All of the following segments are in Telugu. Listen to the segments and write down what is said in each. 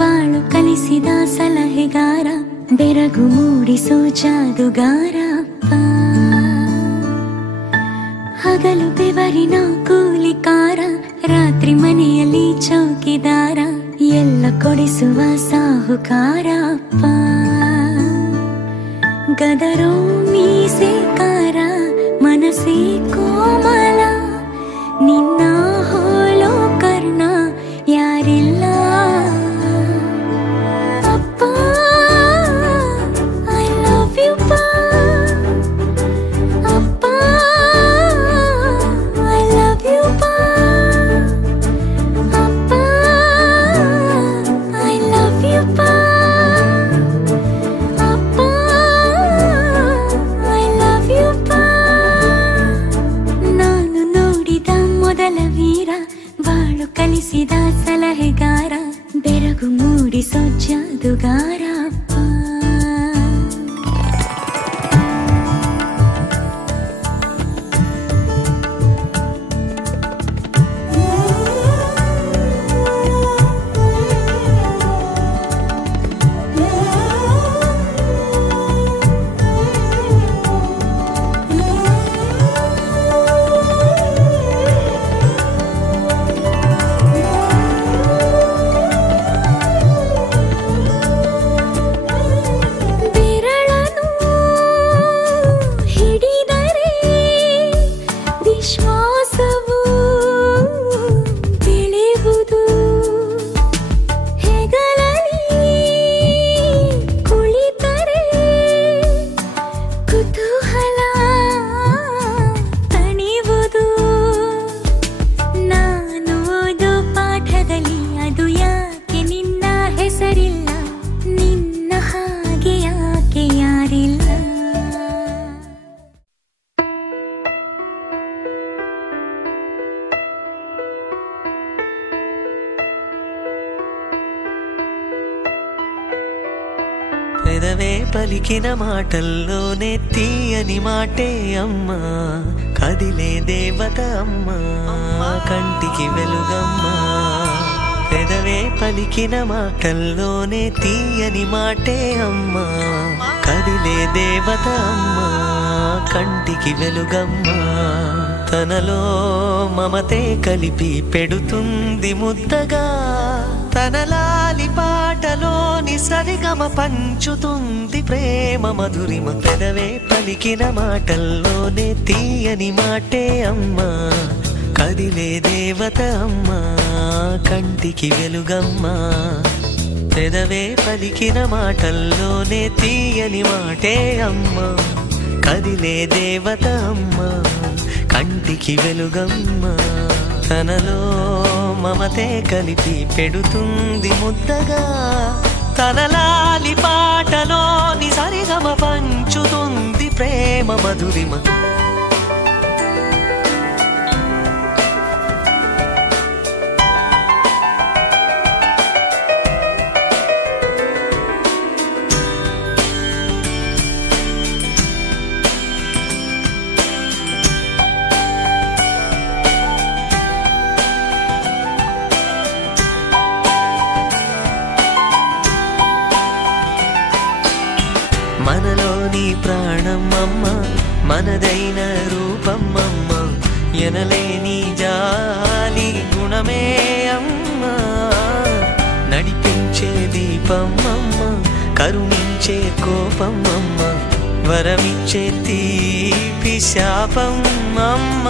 ಬಾಳು ಕಲಿಸಿದ ಸಲಹೆಗಾರ, ಬೆರಗು ಮೂಡಿಸೋ ಜಾದುಗಾರ ಅಪ್ಪ. ಹಗಲು ಬೆವರಿನ ಕೂಲಿಕಾರ, ರಾತ್ರಿ ಮನೆಯಲ್ಲಿ ಚೌಕಿದಾರ, ಎಲ್ಲ ಕೊಡಿಸುವ ಸಾಹುಕಾರ ಅಪ್ಪ. ಗದರೋ ಮೀಸೆಕಾರ, ಮನಸ್ಸೇ ಕೋಮಲ, ನಿನ್ನ ಹೋಲೋ ಕರ್ಣ ಯಾರಿಲ್ಲ ಅಪ್ಪ. ಐ ಲವ್ ಯು ಪಾ ಅಪ್ಪ, ಐ ಲವ್ ಯು ಪಾ ಅಪ್ಪ, ಐ ಲವ್ ಯು ಪಾ ಅಪ್ಪ, ಐ ಲವ್ ಯು ಪಾ. ನಾನು ನೋಡಿದ ಮೊದಲ ವೀರ, ಬಾಳು ಕಲಿಸಿದ ಸಲಹೆಗಾರ, ಬೆರಗು ಮೂಡಿಸೋ ಜಾದುಗಾರ ಅಪ್ಪ. పెదవే పలికిన మాటల్లోనే తీయని మాటే అమ్మ, కదిలే దేవత అమ్మ, కంటికి వెలుగమ్మ. పెదవే పలికిన మాటల్లోనే తీయని మాటే అమ్మ, కదిలే దేవత అమ్మ, కంటికి వెలుగమ్మ. తనలో మమతే కలిపి పెడుతుంది ముద్దగా, తన లాలి పాటలోని సరిగమ పంచుతుంది ప్రేమ మధురిమ. పెదవే పలికిన మాటల్లోనే తీయని మాటే అమ్మ, కదిలే దేవత అమ్మ, కంటికి వెలుగమ్మ. పెదవే పలికిన మాటల్లోనే తీయని మాటే అమ్మ, కదిలే దేవత అమ్మ, కంటికి వెలుగమ్మ. తనలో మమతే కలిపి పెడుతుంది ముద్దగా, తన లాలి పాటలోని సరిగమ పంచుతుంది ప్రేమ మధురిమ. మనలోని ప్రాణమమ్మ, మనదైన రూపమ్మమ్మ, ఎనలేని జాలి గుణమే అమ్మ. నడిపించే దీపమ్మమ్మ, కరుణించే కోపమ్మమ్మ, వరమిచ్చే తీపి శాపమ్మమ్మ.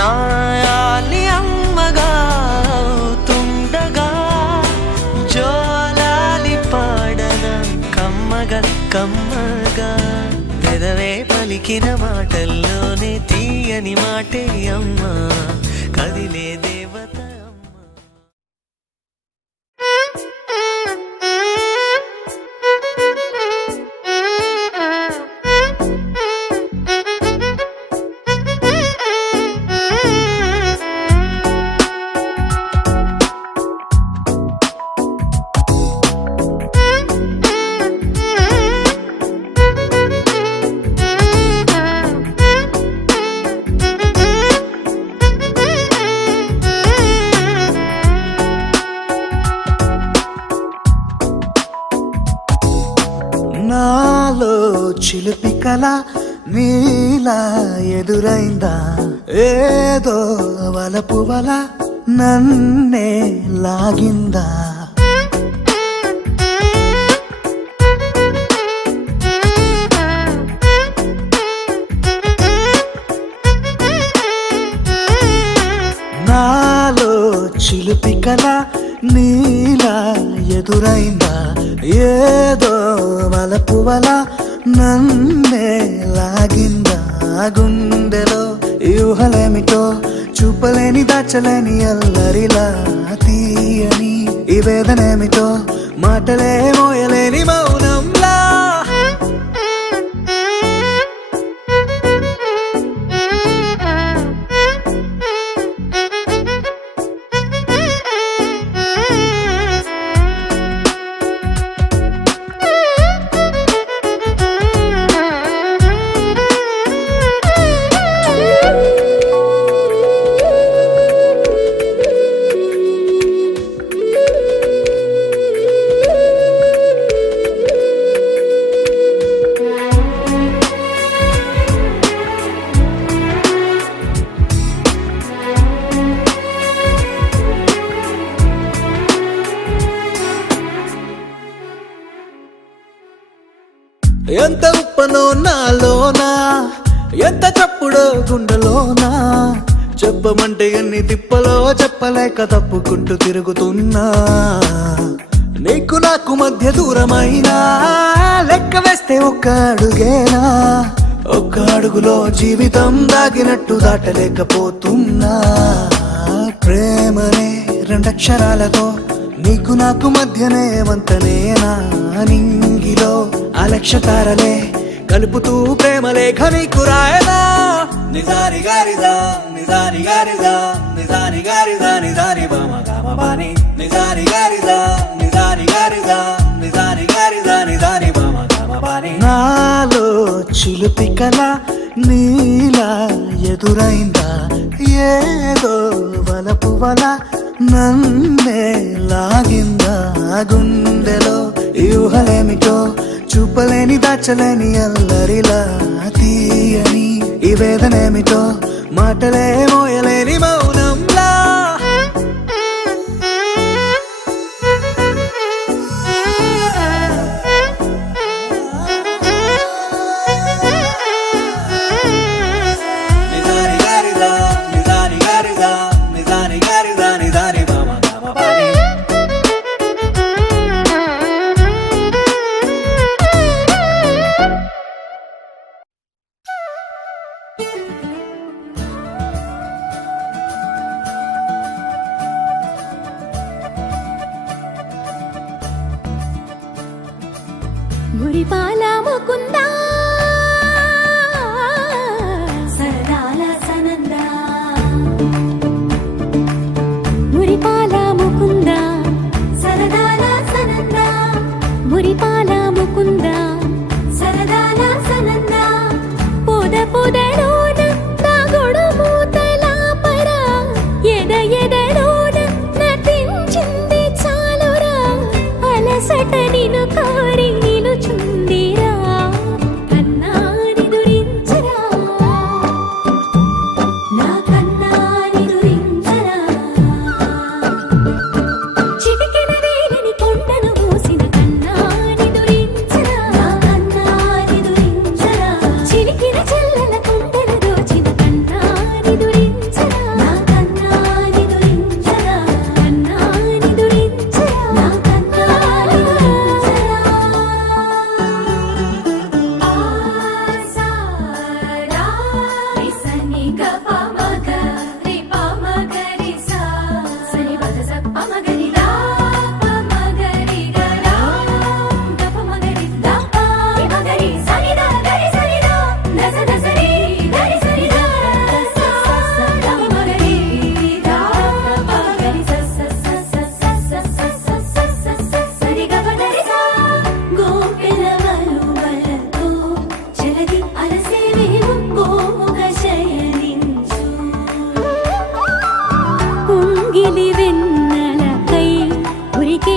నాయాలి అమ్మగా అవుతుండగా, జోలాలి పాడన కమ్మగా కమ్మగా. పెదవే పలికిన మాటల్లోనే తీయని మాటే అమ్మ, కదిలే దేవత అమ్మ. చిలిపి కల నీలా ఎదురైందా ఏదో వలపు వల నన్నే లాగిందా నాలో చిలిపి కల నీలా ఎదురైందా ఏదో వలపు వల నన్నే లాగిందా గుండెలో ఊహలేమిటో చూపలేని దాచలేని అల్లరిలా తీయని ఈ వేదనేమిటో మాటలే మోయలేని మౌనంలా ఎంత ఉప్పనో నాలోనా ఎంత చప్పుడో గుండెలోనా చెప్పమంటే ఎన్ని తిప్పలో చెప్పలేక తప్పుకుంటూ తిరుగుతున్నా నీకు నాకు మధ్య దూరమైనా లెక్క వేస్తే ఒక్క అడుగేనా ఒక్క అడుగులో జీవితం దాగినట్టు దాటలేకపోతున్నా ప్రేమనే రెండక్షరాలతో నీకు నాకు మధ్యనే వంతనేనా నింగిలో అలక్ష తారలే కలుపుతూ ప్రేమ లేఖ నీకు రాయనా నిజాని గారిదా నిజాని గారిదా నిజాని గారిదా నిజాని బామ గామ బాని నిజాని గారిదా నిజాని గారిదా నిజాని గారిదా నిజాని బామ గామ బాని నాలో చిలిపి కల నీలా ఎదురైందా ఏదో వలపు వల నన్నే లాగిందా గుండెలో ఊహలేమిటో చూపలేని దాచలేని అల్లరిలా తీయని ఈ వేదనేమిటో మాటలే మోయలేని మౌనంలా నిజాని గారిదా నిజాని గారిదా నిజాని గారిదా నిజాని బామ గామ బాని మురిపాల ముకుందా సరదాల సనందా మురిపాల ముకుందా సరదాల సనందా మురిపాల ముకుందా సరదాల సనందా పొద పొదలోన తాగుడు మూతల పరా ఎద ఎదలోన నటించింది చాలురా అలసట నిను కోరి నిలుచుందిరా కన్నాని దురించరా నా కన్నాని దురించరా చిటికెన వేలిని కొండను మూసిన కన్నాని దురించరా నా కన్నాని దురించరా చిలికిన చెల్లెల కొండను దోచిన కన్నాని దురించరా నా కన్నాని దురించరా కన్నాని దురించరా నా కన్నాని దురించరా ఆసారా రిసని గప మగ రిప మగరి సా సని పద సప్ప మగరి దా ప మగరి గరా గప మగరి దా ప మగరి సని దా గరి సని దా దస దసరి గరి సని దా స దా మగరి దా ప మగరి స స స స స స స సరి గప దరి సా గోపిల వలువలతో జలది అలసేవేమో గోముగ శయనించు ఉంగిలి వెన్నెలకై ఉరికే